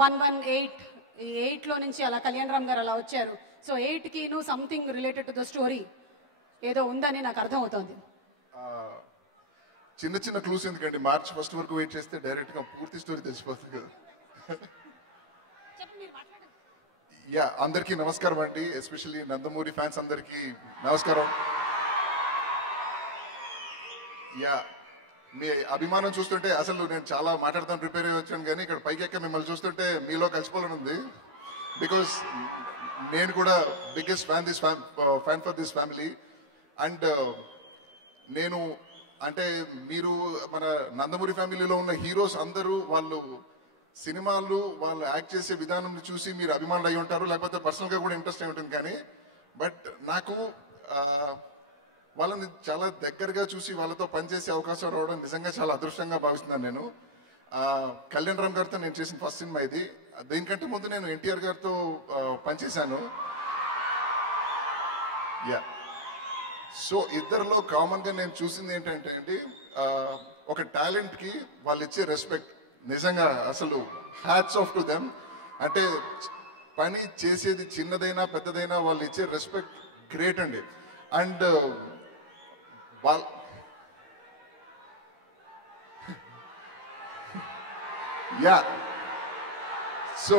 118 ఈ 8లో నుంచి అలా కళ్యాణ్ రామ్ గారు అలా వచ్చారు. సో 8కి something related to the story ఏదో ఉందని నాకు అర్థం అవుతుంది. చిన్న చిన్న క్లూస్ ఎందుకండి, మార్చ్ 1 వరకు వెయిట్ చేస్తే డైరెక్ట్ గా పూర్తి స్టోరీ తెలిసిపోతుంది కదా. యా, అందరికీ నమస్కారం అండి. ఎస్పెషల్లీ నందమూరి ఫ్యాన్స్ అందరికీ నమస్కారం. యా, మీ అభిమానం చూస్తుంటే అసలు నేను చాలా మాట్లాడతాను ప్రిపేర్ అయ్యి వచ్చాను, కానీ ఇక్కడ పైకి ఎక్క మిమ్మల్ని చూస్తుంటే మీలో కలిసిపోవాలని ఉంది. బికాస్ నేను కూడా biggest fan for this family. And నేను అంటే మీరు మన నందమూరి ఫ్యామిలీలో ఉన్న హీరోస్ అందరూ వాళ్ళు సినిమాలు వాళ్ళు యాక్ట్ చేసే విధానం చూసి మీరు అభిమానులు అయి ఉంటారు, లేకపోతే పర్సనల్గా కూడా ఇంట్రెస్ట్ అయి ఉంటుంది. కానీ బట్ నాకు వాళ్ళని చాలా దగ్గరగా చూసి వాళ్ళతో పనిచేసే అవకాశం రావడం నిజంగా చాలా అదృష్టంగా భావిస్తున్నాను నేను. కళ్యాణ్ రామ్ గారితో నేను చేసిన ఫస్ట్ సినిమా ఇది. దీనికంటే ముందు నేను ఎన్టీఆర్ గారితో పనిచేశాను. యా, సో ఇద్దరిలో కామన్ గా నేను చూసింది ఏంటంటే అండి, ఒక టాలెంట్ కి వాళ్ళు ఇచ్చే రెస్పెక్ట్ నిజంగా అసలు హ్యాట్స్ ఆఫ్ టు దెమ్. అంటే పని చేసేది చిన్నదైనా పెద్దదైనా వాళ్ళు ఇచ్చే రెస్పెక్ట్ గ్రేట్ అండి. అండ్ యా, సో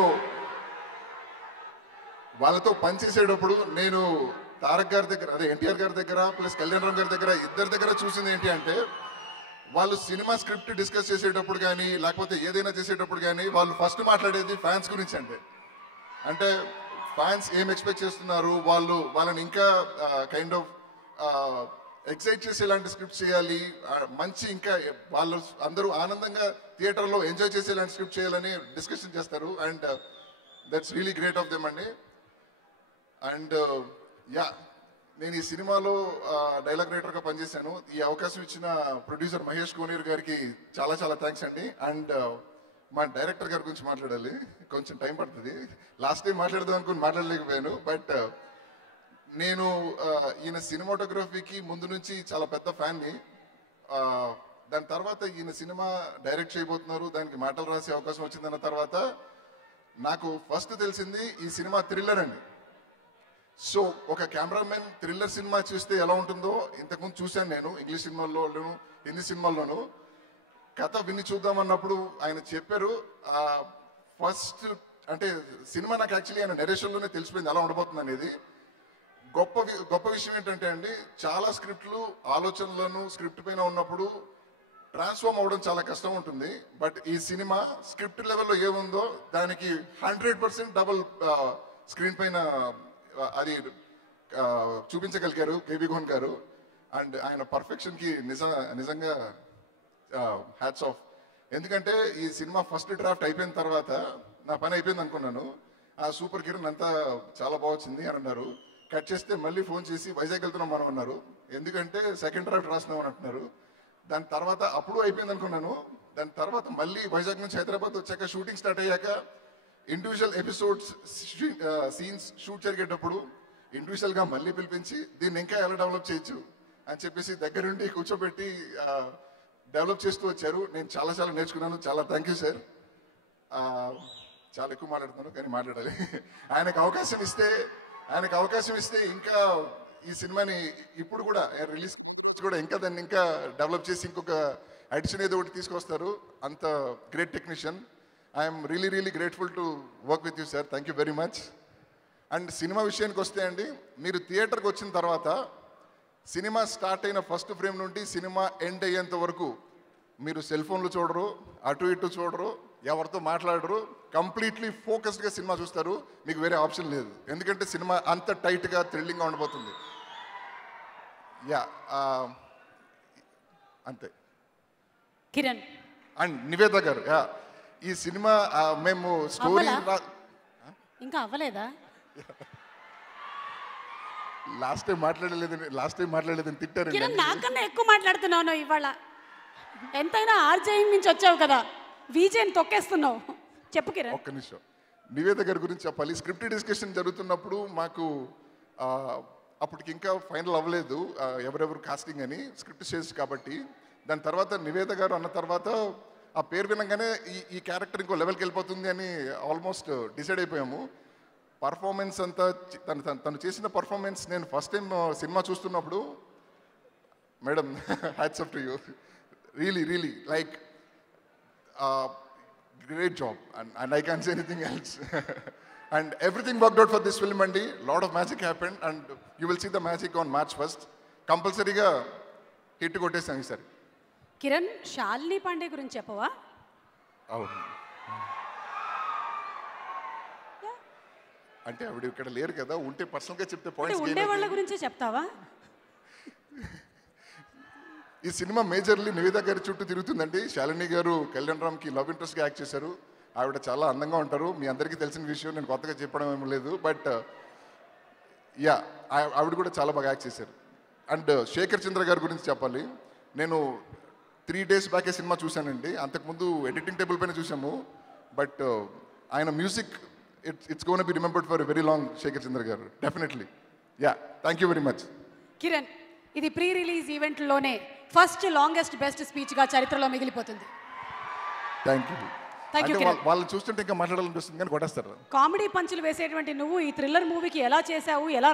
వాళ్ళతో పనిచేసేటప్పుడు నేను తారక్ గారి దగ్గర, అదే ఎన్టీఆర్ గారి దగ్గర ప్లస్ కళ్యాణ్ రామ్ గారి దగ్గర, ఇద్దరి దగ్గర చూసింది ఏంటి అంటే, వాళ్ళు సినిమా స్క్రిప్ట్ డిస్కస్ చేసేటప్పుడు కానీ లేకపోతే ఏదైనా చేసేటప్పుడు కానీ వాళ్ళు ఫస్ట్ మాట్లాడేది ఫ్యాన్స్ గురించి అండి. అంటే ఫ్యాన్స్ ఏం ఎక్స్పెక్ట్ చేస్తున్నారు, వాళ్ళని ఇంకా కైండ్ ఆఫ్ ఎక్సైట్ చేసేలాంటి స్క్రిప్ట్ చేయాలి, మంచి ఇంకా వాళ్ళు అందరూ ఆనందంగా థియేటర్లో ఎంజాయ్ చేసేలాంటి స్క్రిప్ట్ చేయాలని డిస్కషన్ చేస్తారు. And that's really great of them అండి. అండ్ యా, నేను ఈ సినిమాలో డైలాగ్ రైటర్గా పనిచేశాను. ఈ అవకాశం ఇచ్చిన ప్రొడ్యూసర్ మహేష్ కోనేరు గారికి చాలా చాలా థ్యాంక్స్ అండి. అండ్ మా డైరెక్టర్ గారి గురించి మాట్లాడాలి, కొంచెం టైం పడుతుంది. లాస్ట్ టైం మాట్లాడదాం అనుకుని మాట్లాడలేకపోయాను. బట్ నేను ఈయన సినిమాటోగ్రఫీకి ముందు నుంచి చాలా పెద్ద ఫ్యాన్ని. దాని తర్వాత ఈయన సినిమా డైరెక్ట్ చేయబోతున్నారు, దానికి మాటలు రాసే అవకాశం వచ్చిందన్న తర్వాత నాకు ఫస్ట్ తెలిసింది ఈ సినిమా థ్రిల్లర్ అండి. సో ఒక కెమెరామెన్ థ్రిల్లర్ సినిమా చూస్తే ఎలా ఉంటుందో ఇంతకుముందు చూశాను నేను ఇంగ్లీష్ సినిమాల్లోనూ హిందీ సినిమాల్లోనూ. కథ విని చూద్దామన్నప్పుడు ఆయన చెప్పారు. ఫస్ట్ అంటే సినిమా నాకు యాక్చువల్లీ ఆయన నెరేషన్లోనే తెలిసిపోయింది ఎలా ఉండబోతుంది అనేది. గొప్ప విషయం ఏంటంటే అండి, చాలా స్క్రిప్ట్లు ఆలోచనలను స్క్రిప్ట్ పైన ఉన్నప్పుడు ట్రాన్స్ఫార్మ్ అవ్వడం చాలా కష్టం ఉంటుంది. బట్ ఈ సినిమా స్క్రిప్ట్ లెవెల్లో ఏముందో దానికి 100% డబుల్ స్క్రీన్ పైన అది చూపించగలిగారు కేవి గోన్ గారు. అండ్ ఆయన పర్ఫెక్షన్కి నిజంగా హ్యాట్స్ ఆఫ్. ఎందుకంటే ఈ సినిమా ఫస్ట్ డ్రాఫ్ట్ అయిపోయిన తర్వాత నా పని అయిపోయింది అనుకున్నాను. ఆ సూపర్ కిరణ్ అంతా చాలా బాగా వచ్చింది అని అన్నారు. కట్ చేస్తే మళ్ళీ ఫోన్ చేసి వైజాగ్ వెళ్తున్నాం మనం అన్నారు. ఎందుకంటే సెకండ్ డ్రాఫ్ట్ రాసినామని అంటున్నారు. దాని తర్వాత అప్పుడు అయిపోయింది అనుకున్నాను. దాని తర్వాత మళ్ళీ వైజాగ్ నుంచి హైదరాబాద్ వచ్చాక షూటింగ్ స్టార్ట్ అయ్యాక ఇండివిజువల్ ఎపిసోడ్స్ సీన్స్ షూట్ జరిగేటప్పుడు ఇండివిజువల్గా మళ్ళీ పిలిపించి దీన్ని ఇంకా ఎలా డెవలప్ చేయొచ్చు అని చెప్పేసి దగ్గరుండి కూర్చోబెట్టి డెవలప్ చేస్తూ వచ్చారు. నేను చాలా చాలా నేర్చుకున్నాను. చాలా థ్యాంక్ యూ సార్. చాలా ఎక్కువ మాట్లాడుతున్నాను కానీ మాట్లాడాలి. ఆయనకు అవకాశం ఇస్తే ఇంకా ఈ సినిమాని ఇప్పుడు కూడా రిలీజ్ కూడా ఇంకా దాన్ని ఇంకా డెవలప్ చేసి ఇంకొక అడిషన్ ఏదో ఒకటి తీసుకొస్తారు. అంత great technician. I'm really grateful to work with you sir. Thank you very much. And cinema విషయానికి వస్తే అండి, మీరు థియేటర్కి వచ్చిన తర్వాత సినిమా స్టార్ట్ అయిన ఫస్ట్ ఫ్రేమ్ నుండి సినిమా ఎండ్ అయ్యేంత వరకు మీరు సెల్ ఫోన్లు చూడరు, అటు ఇటు చూడరు, ఎవరితో మాట్లాడరు, కంప్లీట్లీ ఫోకస్డ్గా సినిమా చూస్తారు. మీకు వేరే ఆప్షన్ లేదు, ఎందుకంటే సినిమా అంత టైట్గా థ్రిల్లింగ్గా ఉండబోతుంది. యా, అంతే. కిరణ్ అండ్ నివేద గారు, యా, ఈ సినిమా మేము స్టోరీ ఇంకా అవ్వలేదా? లాస్ట్ టైం మాట్లాడలేదని తిట్టారు. కిరణ్ నాకన్నా ఎక్కువ మాట్లాడుతున్నావు ఇవాళ. ఎంతైనా ఆర్జే నుంచి వచ్చావు కదా, విజయని తొక్కేస్తున్నావు. చెప్పు కిరణ్. ఒక్క నిమిషం, నివేద గారి గురించి చెప్పాలి. స్క్రిప్ట్ డిస్కషన్ జరుగుతున్నప్పుడు మాకు అప్పటికి ఇంకా ఫైనల్ అవ్వలేదు ఎవరెవరు కాస్టింగ్ అని, స్క్రిప్ట్ చేసి కాబట్టి. దాని తర్వాత నివేద గారు అన్న తర్వాత ఆ పేరు వినగానే ఈ క్యారెక్టర్ ఇంకో లెవెల్కి వెళ్ళిపోతుంది అని ఆల్మోస్ట్ డిసైడ్ అయిపోయాము. పర్ఫార్మెన్స్ అంతా తను చేసిన పర్ఫార్మెన్స్ నేను ఫస్ట్ టైం సినిమా చూస్తున్నప్పుడు madam hats off to you, really like great job and I can't say anything else. And everything worked out for this film andi. Lot of magic happened and you will see the magic on March 1st. Compulsory ga hit కొట్టేసాం ఈసారి. కిరణ్, శాలిని పాండే గురించి చెప్పవా? అవును, అంటే ఆవిడ ఇక్కడ లేరు కదా, ఉంటే పర్సనల్గా చెప్తే పాయింట్స్ ఉండే వాళ్ళ గురించే చెప్తావా? ఈ సినిమా మేజర్లీ నివేద గారి చుట్టూ తిరుగుతుందండి. శాలిని గారు కళ్యాణ్ రామ్కి లవ్ ఇంట్రెస్ట్గా యాక్ట్ చేశారు. ఆవిడ చాలా అందంగా ఉంటారు, మీ అందరికీ తెలిసిన విషయం, నేను కొత్తగా చెప్పడం ఏం లేదు. బట్ యా, ఆవిడ కూడా చాలా బాగా యాక్ట్ చేశారు. అండ్ శేఖర్ చంద్ర గారి గురించి చెప్పాలి. నేను 3 days బ్యాకే సినిమా చూశానండి, అంతకుముందు ఎడిటింగ్ టేబుల్ పైన చూసాము. బట్ ఆయన music it's gonna be remembered for very long. Shekhar Chandra గారు definitely. Yeah, thank you very much. Kiran, ఇది ప్రీ రిలీజ్ ఈవెంట్లోనే ఫస్ట్ లాంగెస్ట్ బెస్ట్ స్పీచ్గా చరిత్రలో మిగిలిపోతుంది. Thank you. Thank you Kiran. వాళ్ళు చూస్తుంటే ఇంకా మాట్లాడాలనిపిస్తుంది కానీ కొట్టేస్తారు. కామెడీ పంచులు వేసేటువంటి నువ్వు ఈ థ్రిల్లర్ మూవీకి ఎలా చేశావు, ఎలా